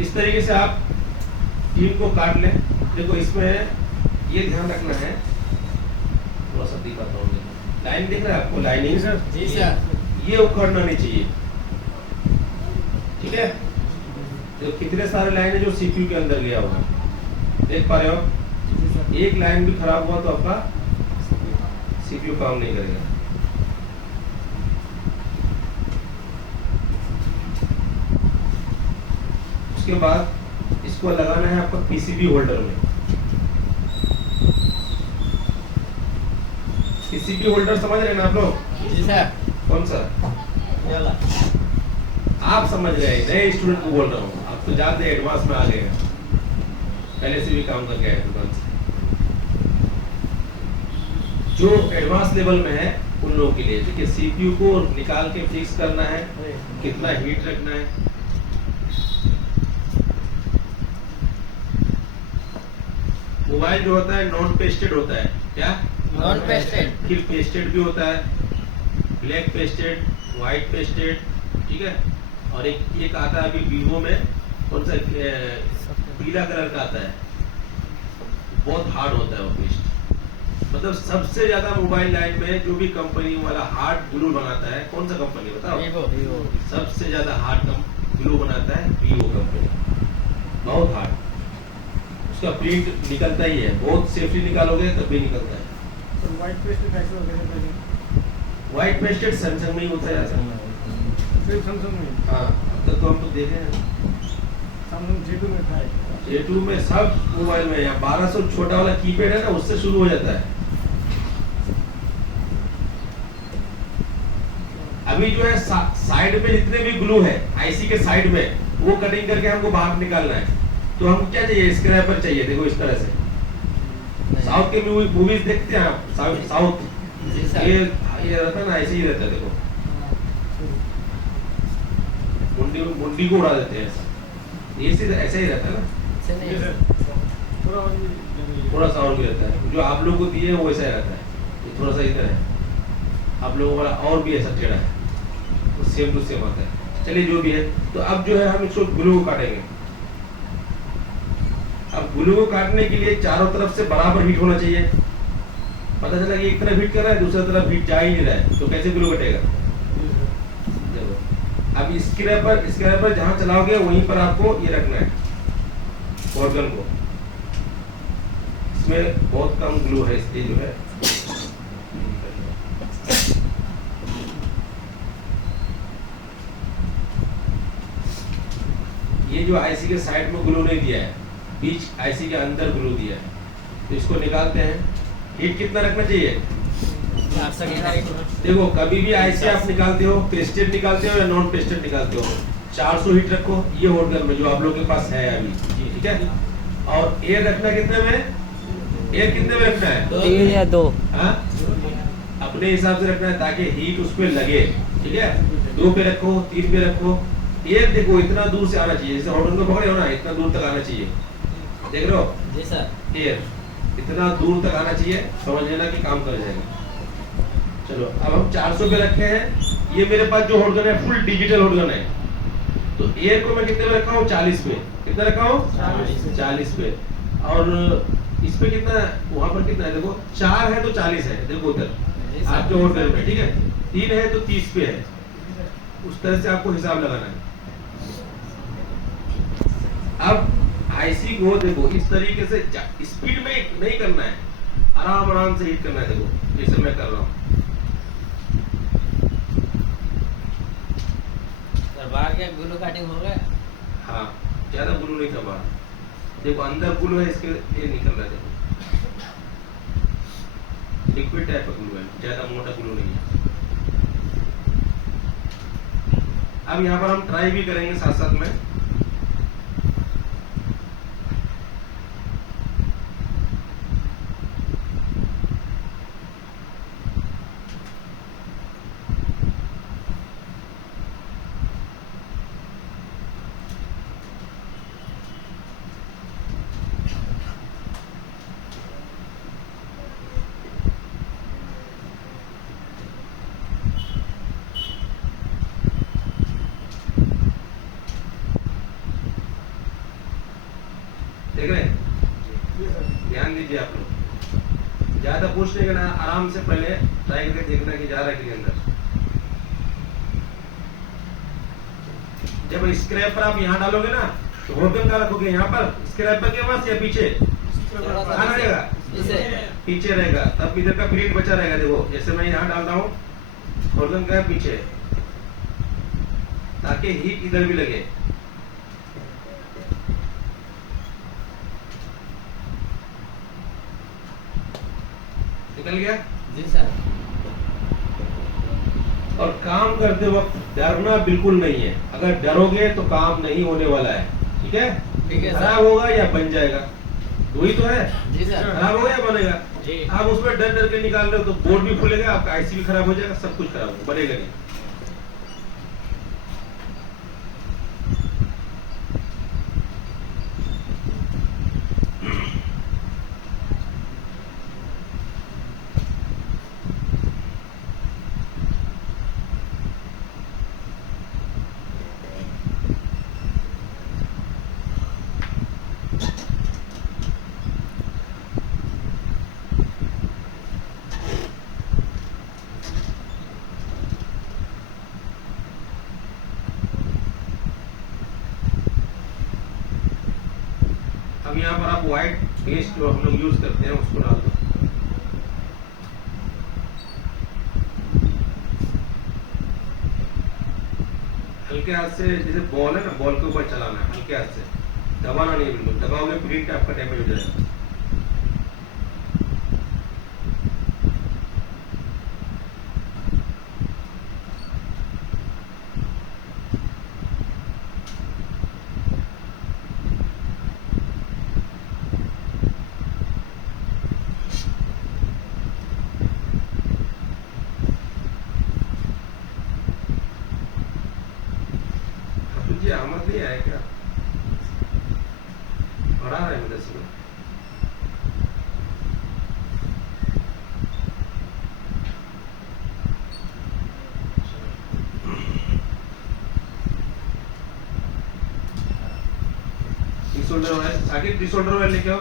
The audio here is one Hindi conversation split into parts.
इस तरीके से आप टीम को काट लें। देखो इसमें ये ध्यान रखना है, थोड़ा सा दिखाता हूँ, लाइन दिख रहा है आपको, लाइनिंग जी सर। ये उखड़ना नहीं चाहिए, ठीक है। तो कितने सारे लाइन है जो सीपीयू के अंदर गया हुआ है, देख पा रहे हो। एक लाइन भी खराब हुआ तो आपका सीपीयू काम नहीं करेगा। उसके बाद इसको लगाना है आपका पीसीबी होल्डर में। पीसीबी होल्डर समझ रहे हैं ना आप लोग? जी सर। कौन सा? आप समझ गए, नए स्टूडेंट को बोल रहा हूँ, आप तो जाते एडवांस में आ गए हैं, पहले से भी काम करके आए दुकान से। जो एडवांस लेवल में है उन लोगों के लिए, ठीक है। सीपीयू को निकाल के फिक्स करना है, कितना हीट रखना है। मोबाइल जो होता है नॉन पेस्टेड होता है, क्या? Non pasted. फिर पेस्टेड भी होता है, ब्लैक पेस्टेड, व्हाइट पेस्टेड, ठीक है। और एक आता है अभी वीवो में, कौन सा, पीला कलर का आता है, बहुत हार्ड होता है वो पेस्ट। मतलब सबसे ज्यादा मोबाइल लाइन में जो भी कंपनी वाला हार्ड ग्लू बनाता है, कौन सा कंपनी बताओ? वीवो। सबसे ज्यादा हार्ड ग्लू बनाता है वीवो कंपनी, बहुत हार्ड। उसका प्रिंट निकलता ही है, बहुत सेफ्टी निकालोगे तब भी निकलता है। व्हाइट पेस्टेड कैसे होगा? व्हाइट पेस्टेड सैमसंग में ही होता है ऐसा। सिर्फ सैमसंग में? हाँ, अब तक तो हम तो देखे हैं, सैमसंग J2 में था। J2 में सब मोबाइल में, यहाँ 1200 छोटा वाला कीपैड है ना, उससे शुरू हो जाता है। अभी जो है साइड में जितने भी ग्लू है आईसी के साइड में, वो कटिंग करके हमको बाहर निकालना है। तो हमको क्या चाहिए? स्क्रैपर चाहिए। देखो इस तरह से साउथ के मूवीज देखते हैं आप, साउथ ये रहता है ना, ऐसे ही रहता है। देखो मुंडी को उड़ा देते हैं ऐसा, ये सीधा ऐसा ही रहता है ना, थोड़ा सा और भी रहता है। जो आप लोगों को दिए वो ऐसा ही रहता है, ये थोड़ा सा इधर है, आप लोगों वाला और भी ऐसा टेढ़ा है, तो सेम टू सेम आता है। चलिए जो भी है, तो अब जो है हम इसको ग्लू को काटेंगे। अब ग्लू को काटने के लिए चारों तरफ से बराबर हीट होना चाहिए। पता चला कि एक तरफ हीट कर रहा है, दूसरी तरफ हीट जा ही नहीं रहा है, तो कैसे ग्लू कटेगा? देखो अब स्क्रैपर जहां चलाओगे वहीं पर आपको ये रखना है ऑर्गन को। इसमें बहुत कम ग्लू है, इसलिए जो है ये जो आईसी के साइड में ग्लू नहीं दिया है, बीच आईसी के अंदर ग्लू दिया है, तो इसको निकालते हैं। हीट कितना रखना चाहिए? देखो कभी भी आईसी आप निकालते हो, पेस्टेड निकालते हो या नॉन पेस्टेड निकालते हो, 400 हीट रखो ये होल्डर में जो आप लोग के पास है अभी, ठीक है। और एयर रखना कितने में? एयर कितने में रखना है? 3 या 2। हाँ, अपने हिसाब से रखना है ताकि हीट उस पर लगे, ठीक है। 2 पे रखो, 3 पे रखो। एयर देखो इतना दूर से आना चाहिए, जैसे होल्डर को पकड़े हो ना, इतना दूर तक आना चाहिए, देख रहे हो? जी सर। एयर इतना दूर तक आना चाहिए, समझ लेना कि काम कर जाएगा। चलो अब हम 400 पे रखे हैं। ये मेरे पास जो होल्डर है फुल डिजिटल होल्डर है, तो एयर को मैं कितने पे रखा हूँ? 40 पे। कितना रखा हूँ? 40 पे। और इस पे कितना, वहां पर कितना है? देखो 4 है तो 40 है, देखो उधर आपके होल्डर में, ठीक है। 3 है तो 30 पे है, उस तरह से आपको हिसाब लगाना है। अब आईसी को देखो इस तरीके से स्पीड में नहीं करना है, आराम आराम से हीट करना है। देखो जैसे मैं कर रहा हूँ, बाहर क्या ग्लू काटिंग हो गया? हाँ ज्यादा ग्लू नहीं था बाहर। देखो अंदर ग्लू है, इसके ये निकल रहा है। देखो लिक्विड टाइप का ग्लू है, ज्यादा मोटा ग्लू नहीं है। अब यहाँ पर हम ट्राई भी करेंगे साथ साथ में। देख रहे हैं? ये सर ध्यान दीजिए आप लोग, ज्यादा पूछने का ना, आराम से पहले ट्राई करके देखना कि जा रहा है कि नहीं अंदर। जब स्क्रैपर आप यहाँ डालोगे ना तो होल्डर का रखोगे यहाँ पर, स्क्रैपर के पास या पीछे कहाँ रहेगा? इसे पीछे रहेगा, तब इधर का प्रिंट बचा रहेगा। देखो जैसे मैं यहाँ डाल रहा हूँ, होल्डर का पीछे, ताकि हीट इधर भी लगे। निकल गया? जी सर। और काम करते वक्त डरना बिल्कुल नहीं है। अगर डरोगे तो काम नहीं होने वाला है। ठीक है? ठीक है सर। खराब होगा या बन जाएगा, दो ही तो है। जी सर। खराब होगा या बनेगा? जी। आप उसमें डर डर के निकाल रहे हो तो बोर्ड भी फूलेगा, आपका आईसी भी खराब हो जाएगा, सब कुछ खराब होगा, बनेगा नहीं। अब यहाँ पर आप व्हाइट पेस्ट जो हम लोग यूज करते हैं उसको डाल दो। हल्के हाथ से, जैसे बॉल है ना, बॉल के ऊपर चलाना है, हल्के हाथ से, दबाना नहीं, बिल्कुल दबाओगे प्रिंट आपका डैमेज हो जाएगा। जी अहमद नहीं आया क्या? पढ़ा रहा है मदरसे में। डिसोल्डर ऑयल, आगे डिसोल्डर ऑयल लेके आओ।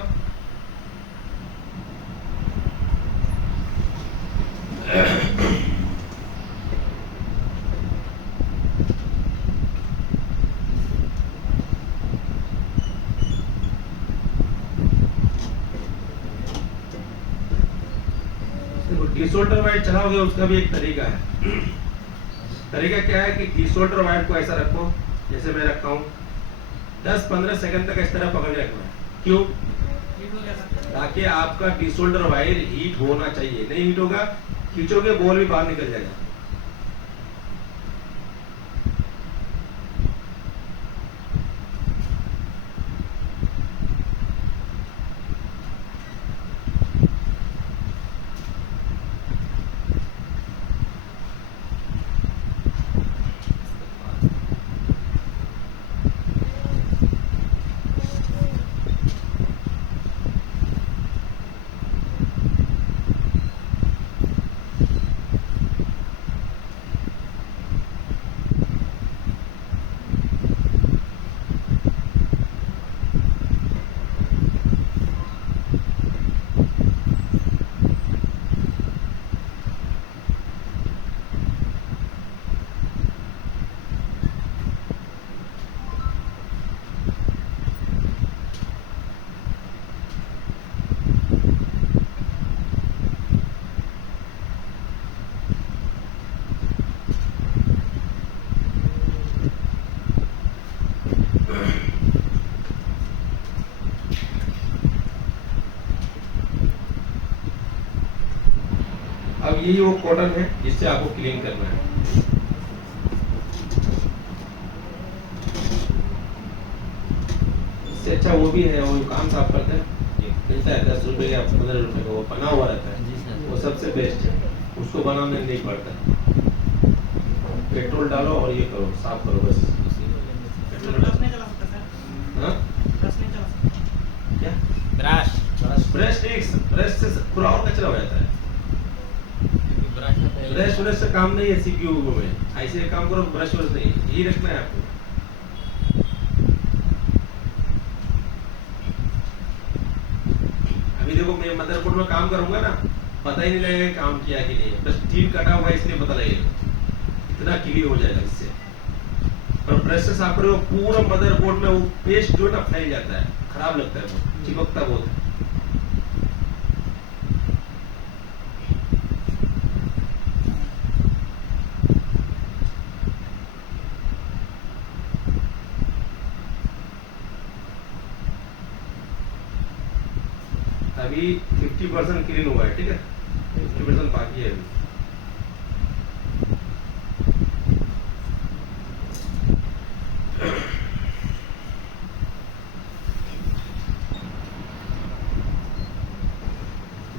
डिसोल्डर वाइट चलाओगे उसका भी एक तरीका है। तरीका क्या है कि डिसोल्डर वाइट को ऐसा रखो जैसे मैं रखा हूँ, 10-15 सेकंड तक इस तरह पकड़ के रखना है। क्यों? ताकि आपका डिसोल्डर वायर हीट होना चाहिए। नहीं हीट होगा, खींचोगे बॉल भी बाहर निकल जाएगा। अब यही वो कॉटन है जिससे आपको क्लीन करना है। इससे अच्छा वो भी है, वो काम साफ करते हैं, मिलता है 10 रुपए या 15 रुपए का, वो बना हुआ रहता है, जी सर। वो सबसे बेस्ट है। उसको बनाने नहीं पड़ता, पेट्रोल डालो और ये करो, साफ करो बस। पेट्रोल डालो। हाँ? क्या? ब्रश से पूरा और कचरा हो जाता है। ब्रश से काम नहीं है सीपीयू में, ऐसे काम करो, ब्रश नहीं, यही रखना है आपको। में काम करूंगा ना, पता ही नहीं लगेगा काम किया कि नहीं, बस टीम कटा हुआ है इसलिए पता लगेगा, इतना क्लियर हो जाएगा इससे। और ब्रश से साफ करो पूरा मदरबोर्ड में वो पेस्ट जो है ना फैल जाता है, खराब लगता है, वो चिपकता बहुत है। अभी 50% क्लीन हुआ है, ठीक है, 50% बाकी है अभी।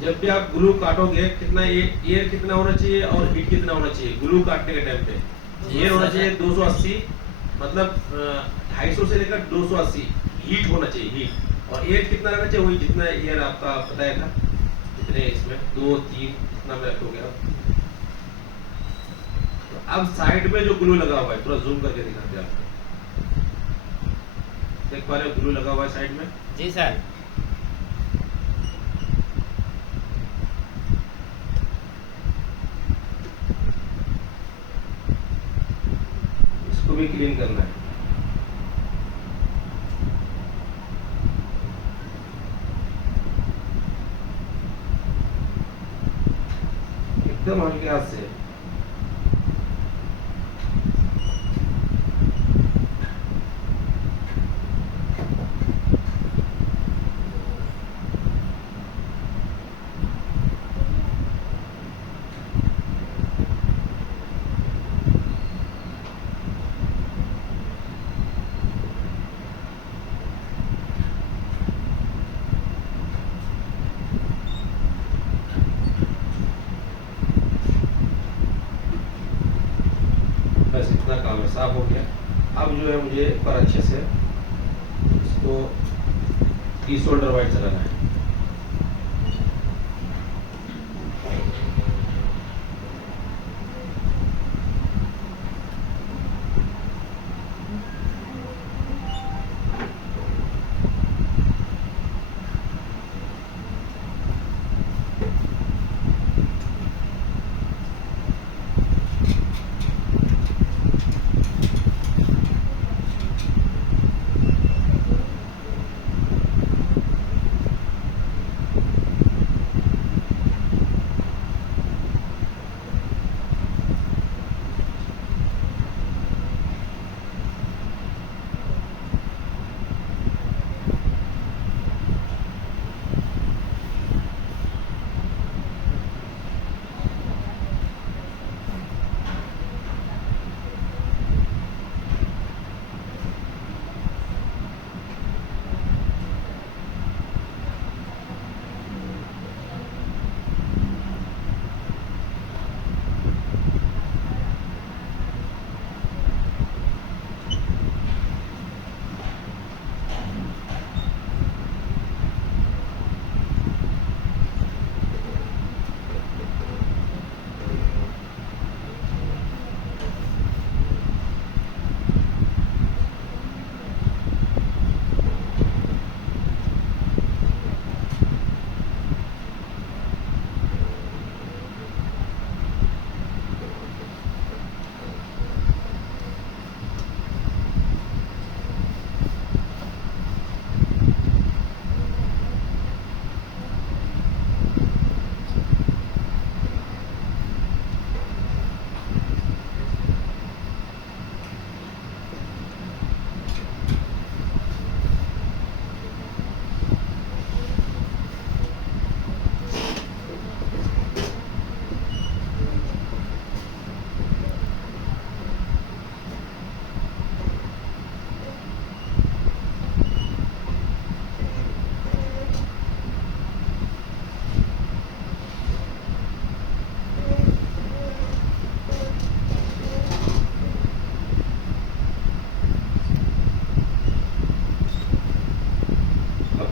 जब भी आप ग्लू काटोगे कितना एयर कितना होना चाहिए और हीट कितना होना चाहिए ग्लू काटने के टाइम पे? एयर होना चाहिए 280, मतलब 250 से लेकर 280 हीट होना चाहिए, हीट। और एयर कितना रहना चाहिए? वही जितना एयर आपका बताया था, जितने इसमें 2 3 जितना में रखोगे आप। तो अब साइड में जो ग्लू लगा हुआ है, थोड़ा जूम करके दिखाते हैं आपको, देख पा रहे हो ग्लू लगा हुआ है साइड में? जी सर। इसको भी क्लीन करना है। एकदम हल्के हाथ से। बस इतना काम है, साफ हो गया। अब जो है मुझे एक बार अच्छे से इसको टी शोल्डर वाइट चलाना है।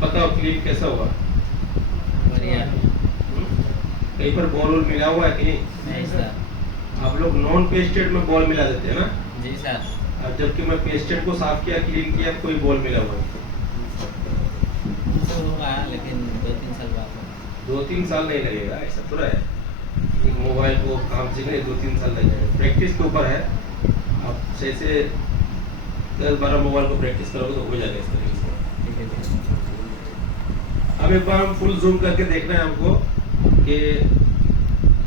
बताओ क्लीन कैसा हुआ? बढ़िया। कहीं पर बॉल वॉल मिला हुआ है कि नहीं? नहीं सर। आप लोग नॉन पेस्टेड में बॉल मिला देते हैं ना, जी सर। और जबकि मैं पेस्टेड को साफ किया, क्लीन किया, कोई बॉल मिला हुआ है। तो होगा लेकिन 2-3 साल बाद होगा। 2-3 साल नहीं लगेगा, ऐसा थोड़ा है। एक मोबाइल को काम सीखने 2-3 साल लगेगा, प्रैक्टिस के ऊपर है। आप जैसे 10-12 मोबाइल को प्रैक्टिस करोगे तो हो जाएगा इस तरीके से। ठीक है, ठीक है। अब एक बार हम फुल जूम करके देखना है हमको कि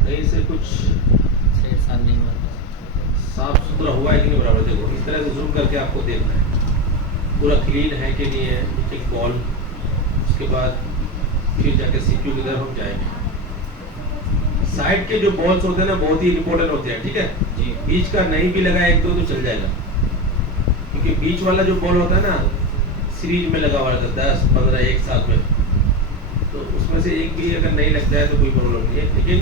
कहीं से कुछ छेड़छाड़ नहीं हुआ। साफ सुथरा हुआ है कि नहीं बराबर। देखो इस तरह से जूम करके आपको देखना है पूरा क्लीन है कि नहीं है एक बॉल। उसके बाद फिर जाके सीपीयू की तरफ हम जाएंगे। साइड के जो बॉल्स होते हैं ना बहुत ही इंपॉर्टेंट होते हैं, ठीक है जी। बीच का नहीं भी लगा एक दो तो चल जाएगा, क्योंकि बीच वाला जो बॉल होता है ना सीरीज में लगा हुआ रहता है 10, 15 एक साथ में, तो उसमें से एक भी अगर नहीं लग जाए तो कोई प्रॉब्लम नहीं है। लेकिन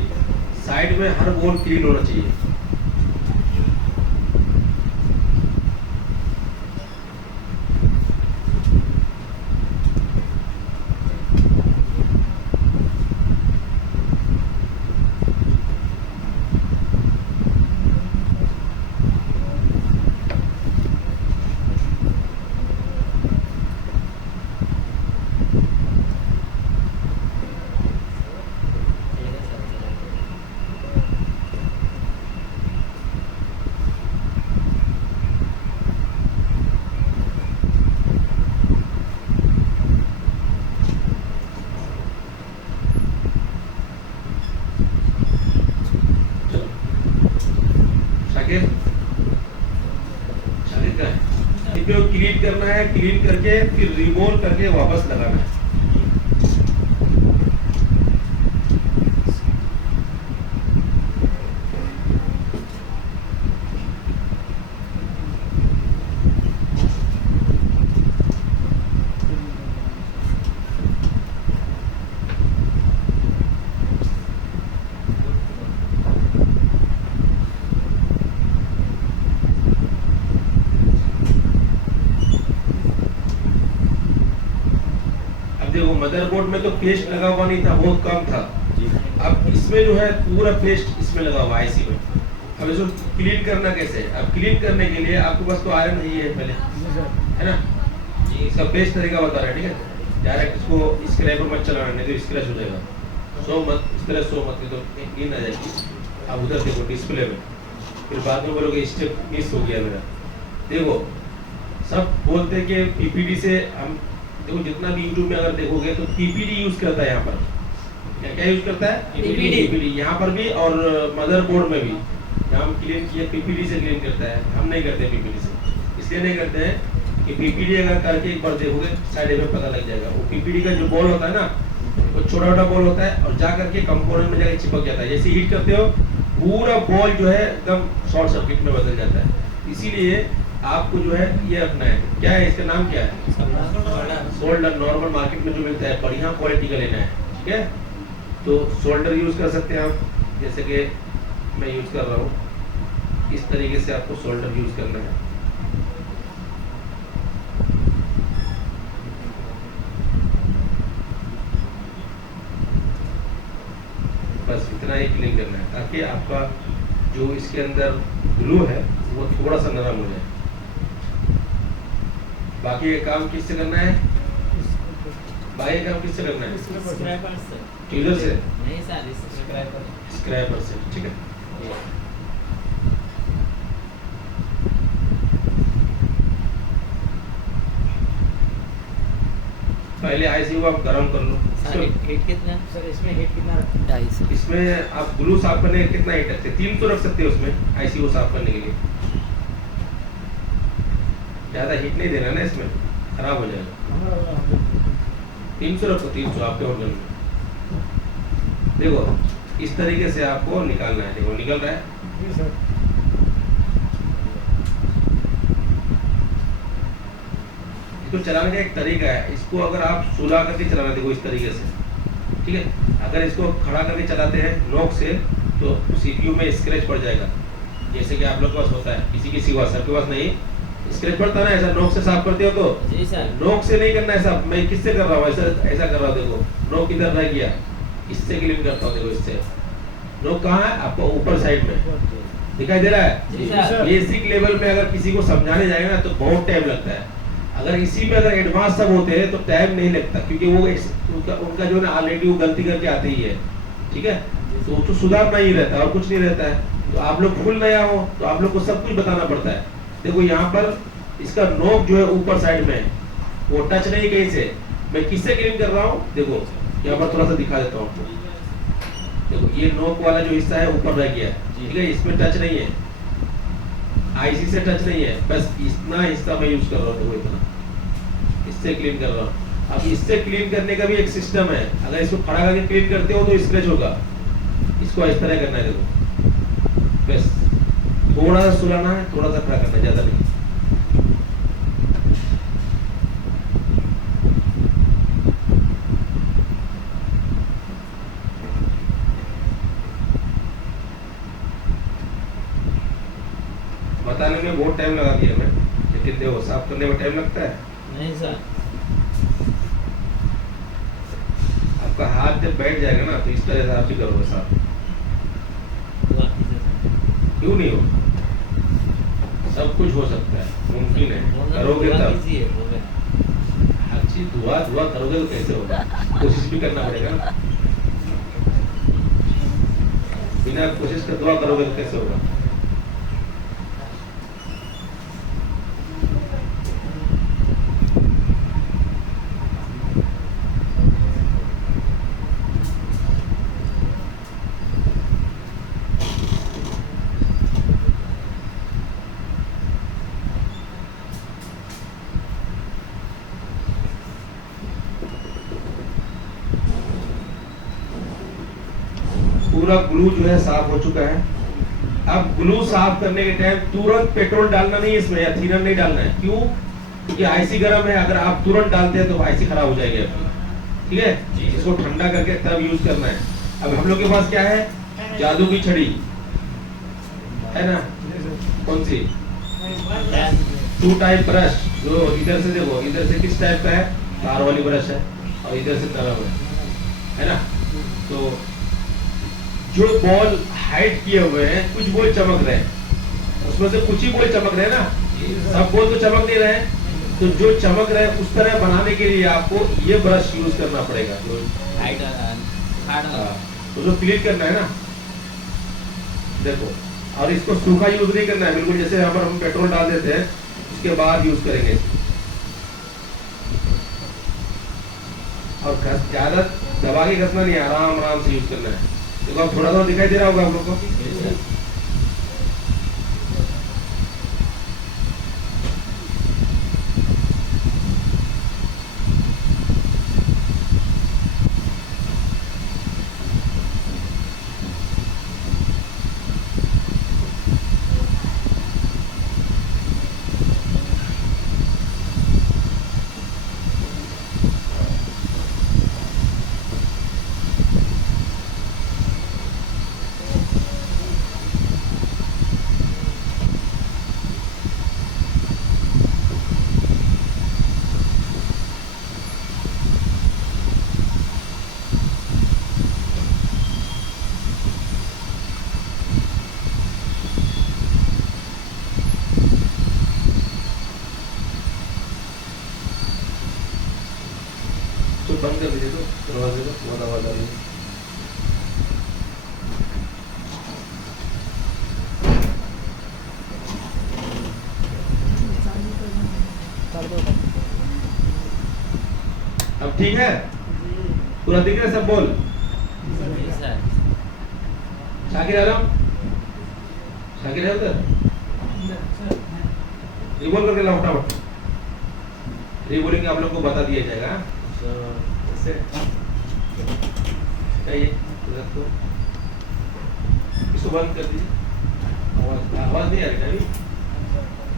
साइड में हर बॉल क्लीन होना चाहिए। ठीक है सर, चलेगा। चलो शाकिर, शाकिर का है सीपीयू क्लीन करना है, क्लीन करके फिर रिमूव करके वापस लगाना है। अब देखो मदरबोर्ड में तो पेस्ट लगा हुआ नहीं था, बहुत कम था। अब इसमें जो है पूरा पेस्ट इसमें लगा हुआ है आईसी में। अब इसको क्लीन करना कैसे है? अब क्लीन करने के लिए आपके पास तो आयरन नहीं है पहले, जी सर। है ना जी। इसका पेस्ट तरीका बता रहे हैं, ठीक है। डायरेक्ट इसको स्क्रैपर मत चलाना, नहीं तो स्क्रैच हो जाएगा। सो मत इस तरह, सो मत, नहीं तो नींद आ जाएगी। अब उधर देखो डिस्प्ले में, फिर बाद में बोलोगे स्टेप मिस हो गया मेरा। देखो सब बोलते हैं कि पीपीडी से हम, देखो जितना भी यूट्यूब में अगर देखोगे तो पीपीडी यूज करता है यहाँ पर। क्या क्या यूज करता है? पीपीडी यहाँ पर भी और मदरबोर्ड में भी। यहाँ हम क्लीन किए पीपीडी से क्लीन करता है, हम नहीं करते पीपीडी से। इसलिए नहीं करते हैं कि पीपीडी अगर करके एक बार देखोगे साइड इफेक्ट पता लग जाएगा। वो पीपीडी का जो बॉल होता है ना वो छोटा छोटा बॉल होता है और जा करके कंपोनेंट में जाकर चिपक जाता है। जैसे हीट करते हो पूरा बॉल जो है एकदम शॉर्ट सर्किट में बदल जाता है। इसीलिए आपको जो है ये रखना है। क्या है इसका नाम, क्या है? सोल्डर। नॉर्मल मार्केट में जो मिलता है बढ़िया क्वालिटी का लेना है, ठीक है। तो सोल्डर यूज कर सकते हैं आप, जैसे कि मैं यूज कर रहा हूँ। इस तरीके से आपको सोल्डर यूज करना है। बस इतना ही क्लीन करना है ताकि आपका जो इसके अंदर ग्लू है वो थोड़ा सा नरम हो जाए। बाकी ये काम किससे करना है? बाकी काम किससे करना है? स्क्रैपर से। ट्यूजर से? नहीं सर, स्क्रैपर। स्क्रैपर से, ठीक है। पहले आईसी को आप गर्म कर लो। सर हीट कितना? सर इसमें हीट कितना रखते हैं? 250। इसमें आप ग्लू साफ करने के कितना हीट रखते हैं? 300 रख सकते हो उसमें आईसी को साफ करने के लिए। ज्यादा हीट नहीं देना ना, इसमें खराब हो जाएगा। 300 रखो, 300 आपके ऑर्डर में। देखो इस तरीके से आपको निकालना है। देखो निकल रहा है। जी सर। इसको चलाने का एक तरीका है। इसको अगर आप सुला करके चलाना, देखो इस तरीके से, ठीक है। अगर इसको खड़ा करके चलाते हैं नोक से तो सीपीयू में स्क्रैच पड़ जाएगा, जैसे कि आप लोग के पास होता है। किसी के पास, सबके पास नहीं स्क्रैच पड़ता ना। ऐसा नोक से साफ करते हो तो जी सर। नोक से नहीं करना ऐसा। मैं किससे कर रहा हूँ? ऐसा कर रहा हूँ। देखो नोक इधर रह गया, इससे क्लीन करता हूँ। देखो इससे नोक कहाँ है आपको? ऊपर साइड में दिखाई दे रहा है। जी सर। बेसिक लेवल में अगर किसी को समझाने जाएगा ना तो बहुत टाइम लगता है। अगर इसी में अगर एडवांस सब होते हैं तो टाइम नहीं लगता, क्योंकि वो उनका उनका जो है ना ऑलरेडी वो गलती करके आते ही है, ठीक है। तो सुधारना ही रहता है और कुछ नहीं रहता है। तो आप लोग फुल नया हो तो आप लोग को सब कुछ बताना पड़ता है। देखो यहाँ पर इसका नोक जो है ऊपर साइड में है, वो टच नहीं कहीं से। मैं किससे क्लीन कर रहा हूँ, देखो यहाँ पर थोड़ा सा दिखा देता हूँ आपको। देखो ये नोक वाला जो हिस्सा है ऊपर रह गया, ठीक है, इसमें टच नहीं है, आईसी से टच नहीं है, बस इतना हिस्सा मैं यूज कर रहा हूँ। देखो इतना इससे क्लीन कर रहा हूँ। अब इससे क्लीन करने का भी एक सिस्टम है। अगर इसको खड़ा करके क्लीन करते हो तो स्क्रैच होगा, इसको इस तरह करना है। देखो बस थोड़ा सा सुलाना है, थोड़ा सा खड़ा करना है, ज्यादा नहीं। बताने में बहुत टाइम लगा दिया मैं, लेकिन देखो साफ करने में टाइम लगता है। नहीं सर, आपका हाथ जब बैठ जाएगा ना तो इस तरह से आप ही करोगे साफ। दुआ कीजिए सर। क्यों नहीं हो, सब कुछ हो सकता है, मुमकिन है, करोगे दुआ तब। कीजिए, हो गया। हर चीज दुआ दुआ करोगे तो कैसे होगा, कोशिश भी करना पड़ेगा ना। बिना कोशिश के दुआ करोगे तो कैसे होगा। पूरा ग्लू जो है साफ हो चुका है। अब ग्लू साफ करने के टाइम तुरंत पेट्रोल डालना नहीं है इसमें, या थिनर नहीं डालना है। क्यों, क्योंकि आईसी गर्म है। अगर आप तुरंत डालते हैं तो आईसी खराब हो जाएगी आपकी, ठीक है। इसको ठंडा करके तब यूज करना है। अब हम लोग के पास क्या है, जादू की छड़ी है ना, कौन सी, 2 टाइप ब्रश। जो इधर से देखो, इधर से किस टाइप का है, तार वाली ब्रश है, और इधर से तरह है ना। तो जो बॉल हाइड किए हुए हैं, कुछ बॉल चमक रहे हैं, उसमें से कुछ ही बॉल चमक रहे हैं ना, सब बॉल तो चमक नहीं रहे हैं। तो जो चमक रहे हैं उस तरह बनाने के लिए आपको ये ब्रश यूज करना पड़ेगा, जो तो जो क्लीन करना है ना, देखो। और इसको सूखा यूज नहीं करना है, बिल्कुल जैसे यहाँ पर हम पेट्रोल डाल देते हैं उसके बाद यूज करेंगे इसको। और ज्यादा दबा के घसना नहीं, आराम आराम से यूज करना है। देखो अब थोड़ा थोड़ा दिखाई दे रहा होगा आप लोग को। तो बंद कर दीजिए, तो दरवाजे को बहुत आवाज आ रही है। अब ठीक है, पूरा दिख रहा है सब बोल। जी सर। शाकिर आलम, शाकिर है उधर, रिबोल करके लाओ फटाफट। रिबोलिंग आप लोग को बता दिया जाएगा। ऐसे चाहिए तो इसको बंद कर दीजिए, आवाज नहीं आ रही अभी,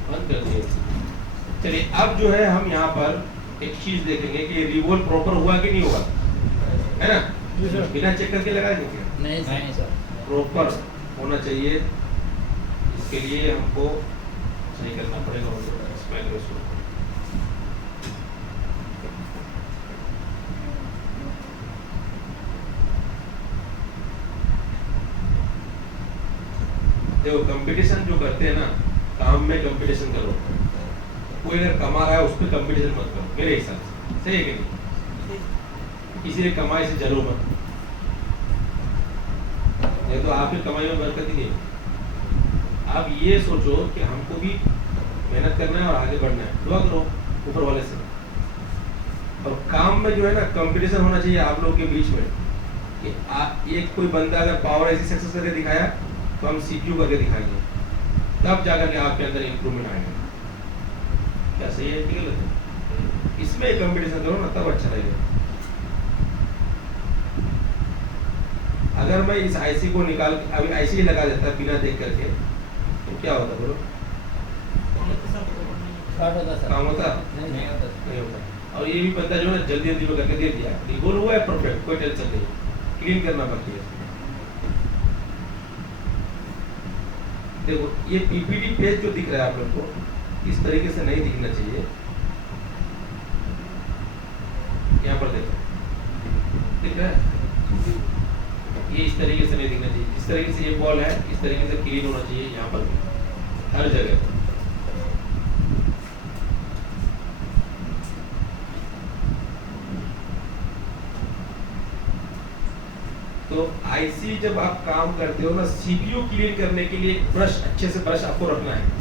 बंद कर दीजिए। चलिए अब जो है हम यहाँ पर एक चीज देखेंगे कि रिवोल प्रॉपर हुआ कि नहीं हुआ, है ना। बिना चेक करके लगाएंगे क्या, नहीं सर, प्रॉपर होना चाहिए। इसके लिए हमको सही करना पड़ेगा। देखो कंपटीशन जो करते हैं ना, काम में कंपटीशन करो, कोई अगर कमा रहा है उस पर कंपटीशन मत करो मेरे हिसाब से, सही है कि नहीं? किसी ने कमाई से जलो मत, नहीं तो आपकी कमाई में बरकत ही नहीं है। आप ये सोचो कि हमको भी मेहनत करना है और आगे बढ़ना है, दुआ करो ऊपर वाले से। और काम में जो है ना कंपटीशन होना चाहिए आप लोगों के बीच में कि एक कोई बंदा अगर पावर ऐसी सक्सेस करके दिखाया तो हम सीपीयू करके दिखाएंगे, तब जाकर के आपके अंदर इम्प्रूवमेंट आएगा। क्या सही है कि गलत है? इसमें कंपटीशन करो ना, तब अच्छा लगेगा। अगर मैं इस आईसी को निकाल अभी आईसी ही लगा देता बिना देख करके तो क्या होता बोलो? शॉर्ट होता सर, काम होता? नहीं होता। नहीं होता। और ये भी बंदा जो है ना जल्दी जल्दी में करके दे दिया, रिकॉल हुआ है परफेक्ट, कोई टेंशन नहीं, क्लीन करना बाकी है। देखो ये पीपीटी पेज जो दिख रहा है आप लोग को इस तरीके से नहीं दिखना चाहिए। यहाँ पर देखो दिख रहा है, ये इस तरीके से नहीं दिखना चाहिए। जिस तरीके से ये बॉल है इस तरीके से क्लीन होना चाहिए यहाँ पर भी, हर जगह। तो आईसी जब आप काम करते हो ना, सीपीयू क्लीन करने के लिए एक ब्रश, अच्छे से ब्रश आपको रखना है।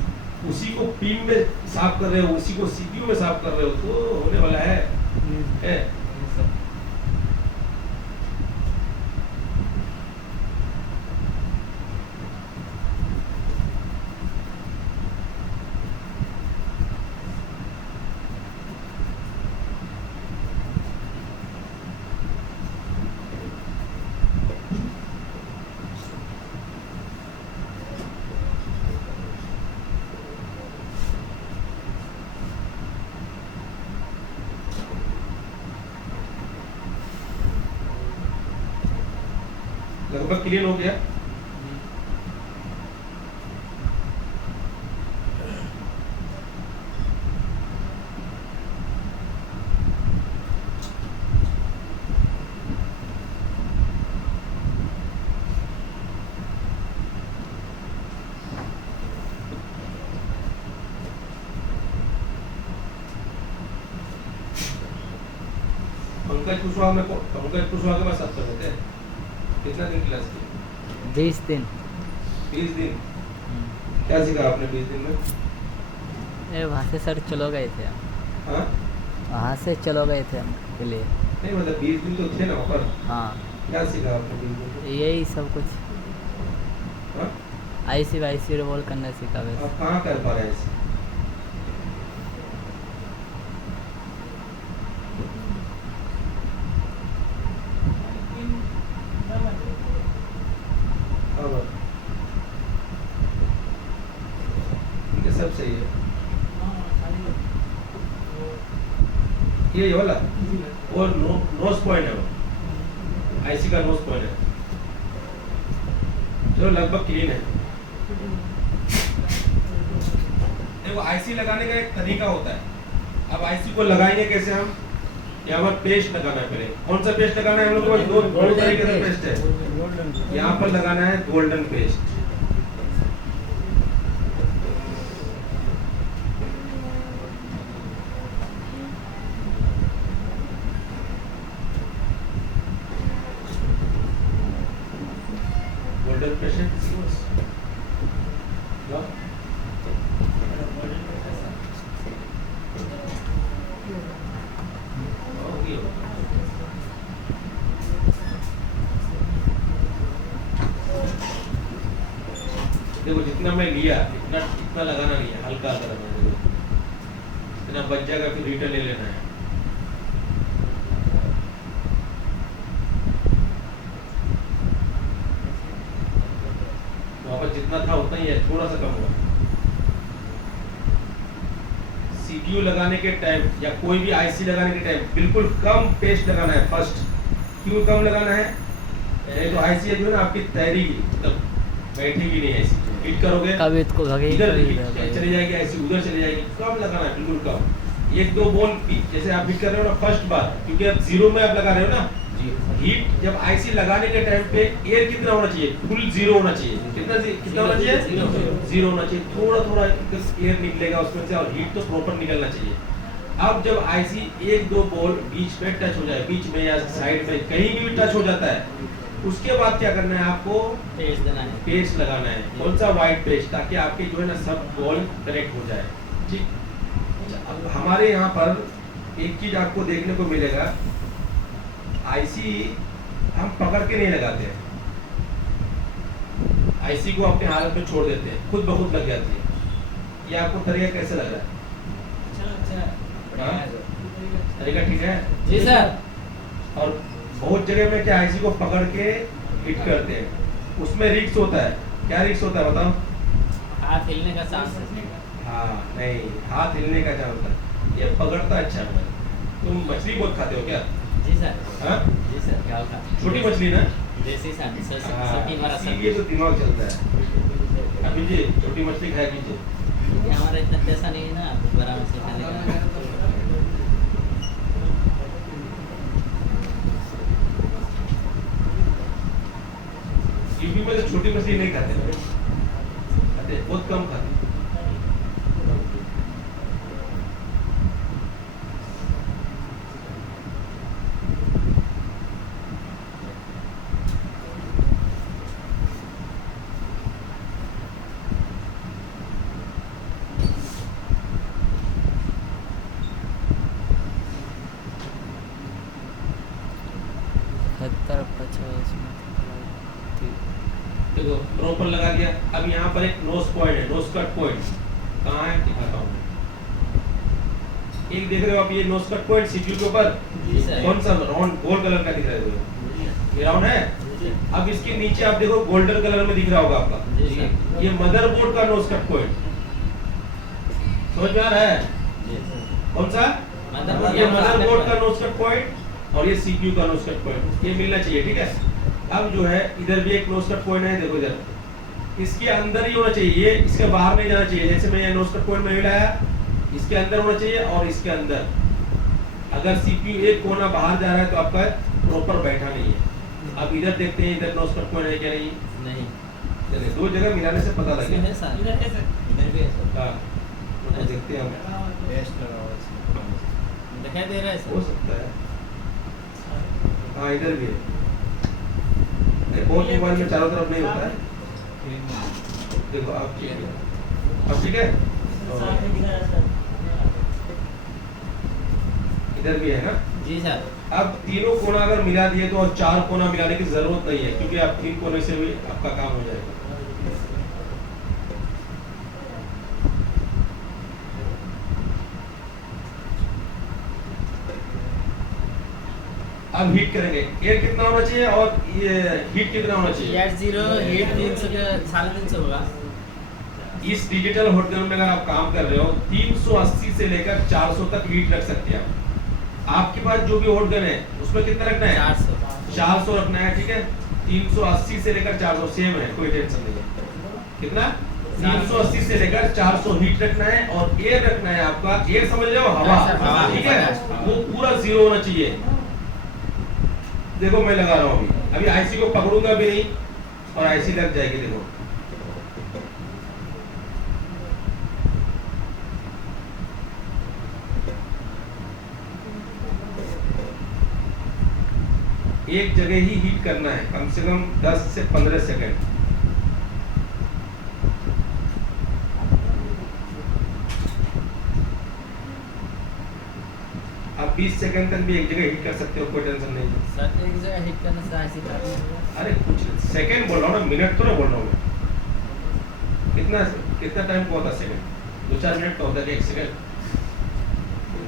उसी को पिन में साफ कर रहे हो, उसी को सीपीयू में साफ कर रहे हो तो होने वाला है। लगभग क्लीन हो गया। पंकज कुशवाहा के पास आप करते हैं कितना दिन क्लास की? 20 दिन। 20 दिन। क्या सीखा आपने 20 दिन में? वहाँ से सर चलो गए थे हम, हाँ? वहाँ से चलो गए थे हम के लिए। नहीं मतलब 20 दिन तो थे ना वहाँ पर। हाँ, क्या सीखा आपने 20 दिन में? यही सब कुछ हाँ? आईसी वाईसी रोल करना सीखा वैसे। आप कहाँ कर पा रहे हैं ऐसे? सब सही है। ये वाला वो नोज पॉइंट है, वो आईसी का नोज पॉइंट है। चलो लगभग क्लीन है। देखो आईसी लगाने का एक तरीका होता है। अब आईसी को लगाएंगे कैसे हम? यहाँ पर पेस्ट लगाना है। पहले कौन सा पेस्ट लगाना है? हम लोग के पास दो तरीके से पेस्ट है। यहाँ पर लगाना है गोल्डन पेस्ट। गोल्डन पेस्ट देखो जितना मैं लिया इतना लगाना नहीं है, हल्का हल्का लगाना है। इतना बच जाएगा फिर रिटर्न ले लेना है। वहां पर जितना था उतना ही है, थोड़ा सा कम हुआ। सीपीयू लगाने के टाइम या कोई भी आईसी लगाने के टाइम बिल्कुल कम पेस्ट लगाना है फर्स्ट। क्यों कम लगाना है? नहीं तो आईसी जो है ना आपकी तैरेगी, मतलब बैठेगी नहीं। ऐसी हिट करोगे कभी इसको इधर चली जाएगी, ऐसी उधर चली जाएगी। कम लगाना है, बिल्कुल कम। एक दो बॉल जैसे आप हिट कर रहे हो ना फर्स्ट बार, क्योंकि आप जीरो में आप लगा रहे हो ना, हीट जब आईसी लगाने के टाइम पे एयर कितना होना चाहिए? फुल जीरो होना चाहिए। कितना होना चाहिए? जीरो होना चाहिए। थोड़ा थोड़ा एयर निकलेगा उसमें से और हीट तो प्रॉपर निकलना चाहिए। अब जब आईसी एक दो बॉल बीच में टच हो जाए, बीच में या साइड में कहीं भी टच हो जाता है, उसके बाद क्या करना है आपको? पेस्ट देना है। पेस्ट लगाना है। कौन सा? व्हाइट पेस्ट, ताकि आपके जो है ना सब बॉल कनेक्ट हो जाए। ठीक। अच्छा, अब हमारे यहाँ पर एक चीज आपको देखने को मिलेगा, आईसी हम पकड़ के नहीं लगाते हैं, आईसी को अपने हालत में छोड़ देते हैं, खुद ब खुद लग जाती है। ये आपको तरीका कैसे लग रहा है? हाँ? तरीका ठीक है जी सर। और बहुत जगह में क्या आईसी को पकड़ के हिट करते हैं, उसमें रिस्क होता है। क्या रिस्क होता है बताओ? हाथ हिलने का चांस है। हाँ नहीं, हाथ हिलने का चांस होता है। ये पकड़ता अच्छा है। तुम मछली बहुत खाते हो क्या? जी सर। हाँ? जी सर, क्या होगा? छोटी मछली ना? देसी सर, हाँ, सटी वाला सर। इसीलिए तो दिमाग चलता है। अभी जी छोटी मछली खाया कीजिए। ये हमारा इतना पैसा नहीं है ना बड़ा मछली खाने का। यूपी में तो छोटी मछली नहीं खाते, बहुत कम खाते। देखो प्रॉपर लगा दिया। अब यहाँ पर एक नोज पॉइंट है, नोज कट पॉइंट कहाँ है दिखाता हूँ। एक देख रहे हो आप, ये नोज कट पॉइंट सीपीयू के ऊपर जी सर। कौन सा राउंड गोल्ड कलर का दिख रहा है? ये राउंड है। अब इसके नीचे आप देखो गोल्डन कलर में दिख रहा होगा आपका, जी सर। ये मदरबोर्ड का नोज कट पॉइंट। समझ में आ रहा है? कौन सा? ये मदरबोर्ड का नोज कट पॉइंट और ये सीपीयू का नोज कट पॉइंट, ये मिलना चाहिए। ठीक है। अब जो है इधर भी एक नोज कट पॉइंट है, देखो इधर, इसके अंदर ही होना चाहिए, ये इसके बाहर नहीं जाना चाहिए। जैसे मैं ये नोज कट पॉइंट में मिलाया, इसके अंदर होना चाहिए और इसके अंदर। अगर सीपीयू एक कोना बाहर जा रहा है तो आपका प्रॉपर बैठा नहीं है। अब इधर देखते हैं, इधर नोज कट पॉइंट है क्या? नहीं। चलिए दो जगह मिलाने से पता लग गया। इधर भी है सर। हाँ तो देखते हैं हम, दिखाई दे रहा है हो सर। सकता है। हाँ इधर भी है। बहुत मोबाइल में चारों तरफ नहीं होता है। देखो आप ठीक है, अब ठीक है। इधर भी है ना? जी सर। अब तीनों कोना अगर मिला दिए तो और चार कोना मिलाने की जरूरत नहीं है, क्योंकि आप तीन कोने से भी आपका काम हो जाएगा। अब हीट करेंगे। एयर कितना होना चाहिए और ये हीट कितना होना चाहिए? यार 0 हीट 300 के 350 होगा। इस डिजिटल हॉट गन में अगर आप काम कर रहे हो 380 से लेकर 400 तक हीट रख सकते हैं आप। आपके पास जो भी हॉट गन है उसमें कितना रखना है? 400 रखना है। ठीक है। 380 से लेकर 400 सेम है, कोई टेंशन नहीं है। कितना? 380 से लेकर 400 हीट रखना है और एयर रखना है आपका, एयर समझ रहे हो? हवा। ठीक है। वो पूरा 0 होना चाहिए। देखो मैं लगा रहा हूँ अभी आईसी को पकड़ूंगा भी नहीं और आईसी लग जाएगी। देखो एक जगह ही हीट करना है, कम से कम 10 से 15 सेकंड। आप 20 सेकंड तक भी एक जगह हीट कर सकते हो, कोई टेंशन नहीं है। सर एक जगह हिट करने से ऐसी करनी है। अरे कुछ सेकंड बोल रहा हूँ ना, मिनट तो नहीं बोल रहा हूँ मैं। कितना टाइम का होता है सेकंड? 2-4 मिनट का होता है। 1 सेकंड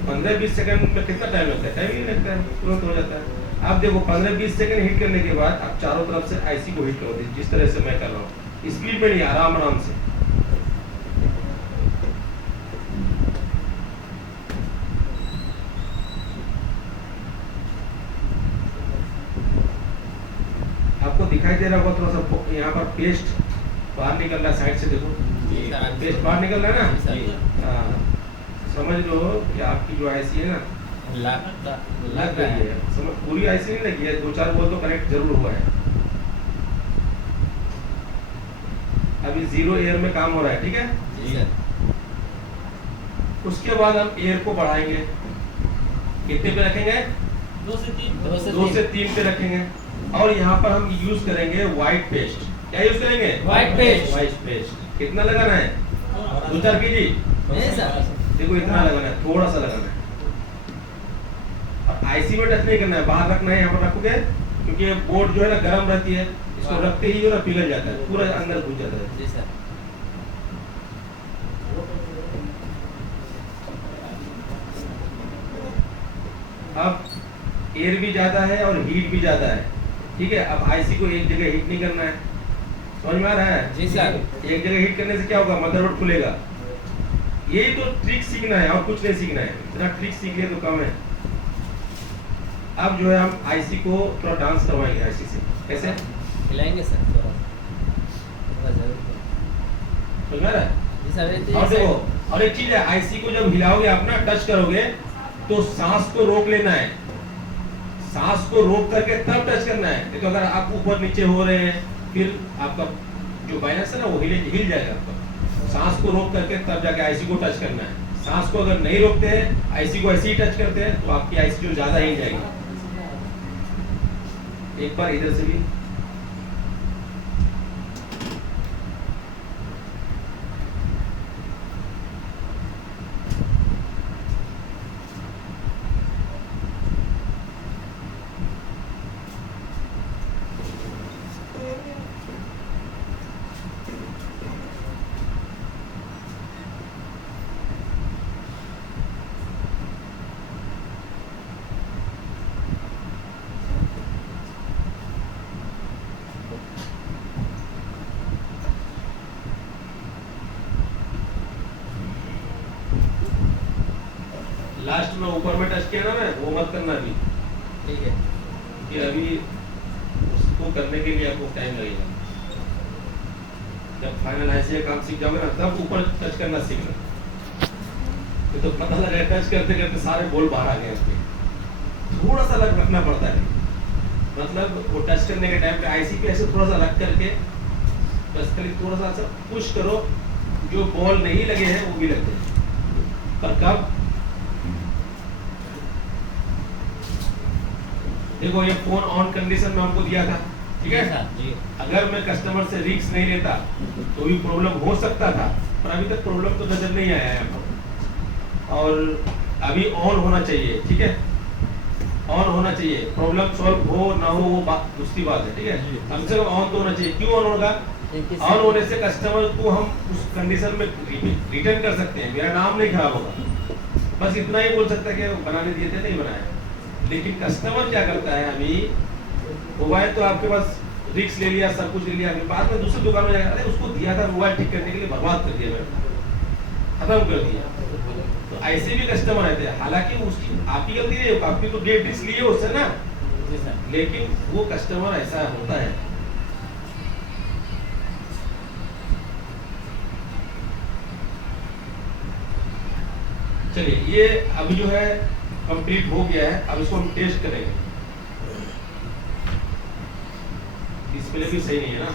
15-20 सेकंड में कितना टाइम लगता है? टाइम ही नहीं लगता है, तुरंत हो जाता है। आप देखो 15-20 सेकंड हीट करने के बाद आप चारों तरफ से आईसी को हीट करो, जिस तरह से मैं कर रहा हूँ। स्पीड में नहीं, आराम आराम से। आपको दिखाई दे रहा होगा थोड़ा सा यहाँ पर पेस्ट बाहर निकल रहा है, साइड से देखो पेस्ट बाहर निकल रहा है ना। हाँ समझ लो कि आपकी जो आईसी है ना लग गई है, समझ पूरी आईसी नहीं लगी है, 2-4 बोल तो कनेक्ट जरूर हुआ है। अभी 0 एयर में काम हो रहा है, ठीक है। जी सर। उसके बाद हम एयर को बढ़ाएंगे, कितने पे रखेंगे? 2 से 3 2 से 3 पे रखेंगे। और यहाँ पर हम यूज करेंगे व्हाइट पेस्ट। क्या यूज करेंगे? White paste। व्हाइट पेस्ट कितना लगाना है? 2-4 केजी। नहीं सर। देखो इतना लगाना है, थोड़ा सा लगाना है। और आईसी में टच नहीं करना है, बाहर रखना है। यहाँ पर रखोगे क्योंकि ये बोर्ड जो है ना गर्म रहती है, इसको रखते ही जो ना पिघल जाता है, पूरा अंदर घुस जाता है। जी सर। अब एयर भी ज्यादा है और हीट भी ज्यादा है, ठीक है। अब आईसी को एक जगह हीट नहीं करना है, समझ में आ रहा है? जी सर। एक जगह हीट करने से क्या होगा? मदरबोर्ड खुलेगा। यही तो ट्रिक सीखना है और कुछ नहीं सीखना है, इतना ट्रिक सीख लिया तो कम है। अब जो है हम आईसी को थोड़ा डांस करवाएंगे आईसी से। कैसे? हिलाएंगे सर थोड़ा जरूर। समझ में आ रहा है? जी सर। और देखो, और एक चीज है, आईसी को जब हिलाओगे आप ना, टच करोगे तो सांस को रोक लेना है। सांस को रोक करके तब टच करना है, नहीं तो अगर आप ऊपर नीचे हो रहे हैं फिर आपका जो बाइनस है ना वो हिल जाएगा आपका। सांस को रोक करके तब जाके आईसी को टच करना है। सांस को अगर नहीं रोकते हैं, आईसी को ऐसे ही टच करते हैं तो आपकी आईसी जो ज्यादा हिल जाएगी। एक बार इधर से भी लास्ट में ऊपर में टच किया ना, मैं वो मत करना अभी, ठीक है। कि अभी उसको करने के लिए आपको टाइम लगेगा। जब फाइनल ऐसे काम सीख जाओगे ना, तब ऊपर टच करना सीखना। तो पता लगा टच करते करते सारे बोल बाहर आ गए इसके। थोड़ा सा लग रखना पड़ता है, मतलब वो टच करने के टाइम पे आईसी पे ऐसे थोड़ा सा लग करके बस खाली थोड़ा सा ऐसा पुश करो, जो बॉल नहीं लगे हैं वो भी लगते हैं। पर कब? देखो ये फोन ऑन कंडीशन में हमको दिया था, ठीक है। जी। अगर मैं कस्टमर से रिस्क नहीं लेता तो भी प्रॉब्लम हो सकता था, पर अभी तक प्रॉब्लम तो नजर नहीं आया है हमको। और अभी ऑन होना चाहिए, ठीक है, ऑन होना चाहिए। प्रॉब्लम सॉल्व हो ना हो वो बात दूसरी बात है, ठीक है। कम से कम ऑन तो होना चाहिए। क्यों ऑन होगा? ऑन होने से कस्टमर को हम उस कंडीशन में रिटर्न कर सकते हैं, मेरा नाम नहीं खराब होगा। बस इतना ही बोल सकता है कि बनाने दिए थे, नहीं बनाया। लेकिन कस्टमर क्या करता है, अभी मोबाइल तो आपके पास रिक्स ले लिया, सब कुछ ले लिया, बाद में दूसरी दुकान में जाकर अरे उसको दिया था मोबाइल ठीक करने के लिए, बर्बाद कर दिया, मैंने खत्म कर दिया। तो ऐसे भी कस्टमर रहते हैं, हालांकि उसकी आपकी गलती नहीं है, आपकी तो डेट रिक्स लिए उससे ना, लेकिन वो कस्टमर ऐसा होता है। चलिए ये अभी जो है कंप्लीट हो गया है, अब इसको हम टेस्ट करेंगे। डिस्प्ले भी सही नहीं है ना,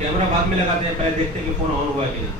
कैमरा बाद में लगाते हैं, पहले देखते हैं कि फोन ऑन हुआ है कि नहीं।